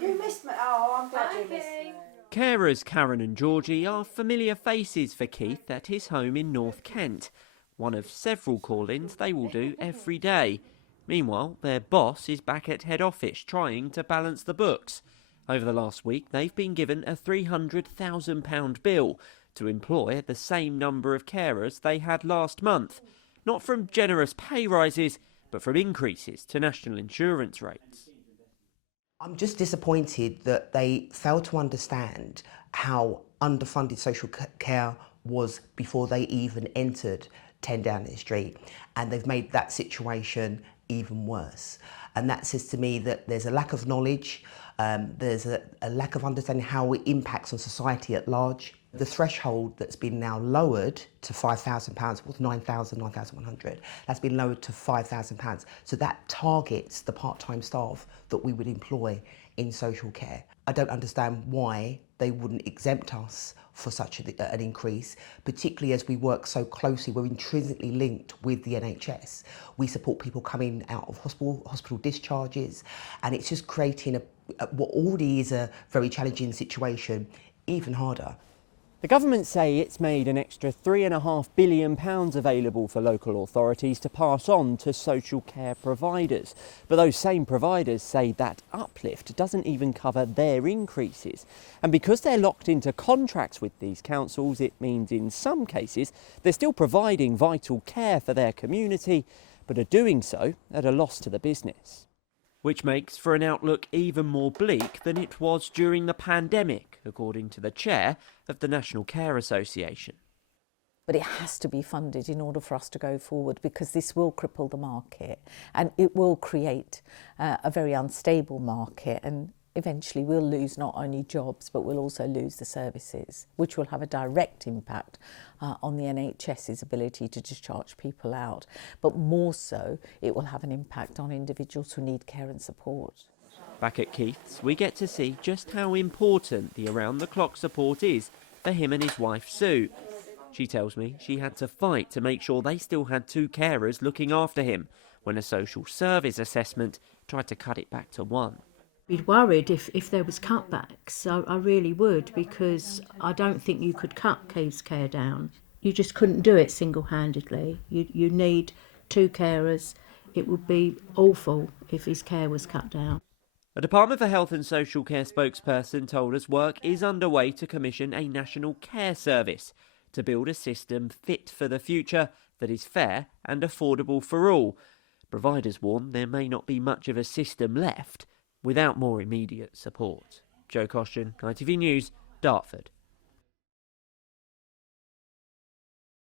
You missed me. Oh, I'm glad you missed me. Carers Karen and Georgie are familiar faces for Keith at his home in North Kent, one of several call-ins they will do every day. Meanwhile, their boss is back at head office trying to balance the books. Over the last week, they've been given a £300,000 bill to employ the same number of carers they had last month, not from generous pay rises, but from increases to national insurance rates. I'm just disappointed that they failed to understand how underfunded social care was before they even entered 10 Downing Street, and they've made that situation even worse. And that says to me that there's a lack of knowledge, there's a lack of understanding how it impacts on society at large. The threshold that's been now lowered to £5,000 was £9,100. That's been lowered to £5,000. So that targets the part-time staff that we would employ in social care. I don't understand why they wouldn't exempt us for such an increase, particularly as we work so closely. We're intrinsically linked with the NHS. We support people coming out of hospital discharges, and it's just creating what already is a very challenging situation even harder. The government say it's made an extra £3.5 billion available for local authorities to pass on to social care providers. But those same providers say that uplift doesn't even cover their increases. And because they're locked into contracts with these councils, it means in some cases they're still providing vital care for their community, but are doing so at a loss to the business. Which makes for an outlook even more bleak than it was during the pandemic, according to the chair of the National Care Association. But it has to be funded in order for us to go forward, because this will cripple the market and it will create a very unstable market, and eventually we'll lose not only jobs but we'll also lose the services, which will have a direct impact on the NHS's ability to discharge people out. But more so, it will have an impact on individuals who need care and support. Back at Keith's, we get to see just how important the around-the-clock support is for him and his wife Sue. She tells me she had to fight to make sure they still had 2 carers looking after him when a social service assessment tried to cut it back to 1. Be worried if there was cutbacks. I really would, because I don't think you could cut Keith's care down. You just couldn't do it single-handedly. You need 2 carers. It would be awful if his care was cut down. A Department for Health and Social Care spokesperson told us work is underway to commission a national care service to build a system fit for the future that is fair and affordable for all. Providers warn there may not be much of a system left without more immediate support. Joe Caution, ITV News, Dartford.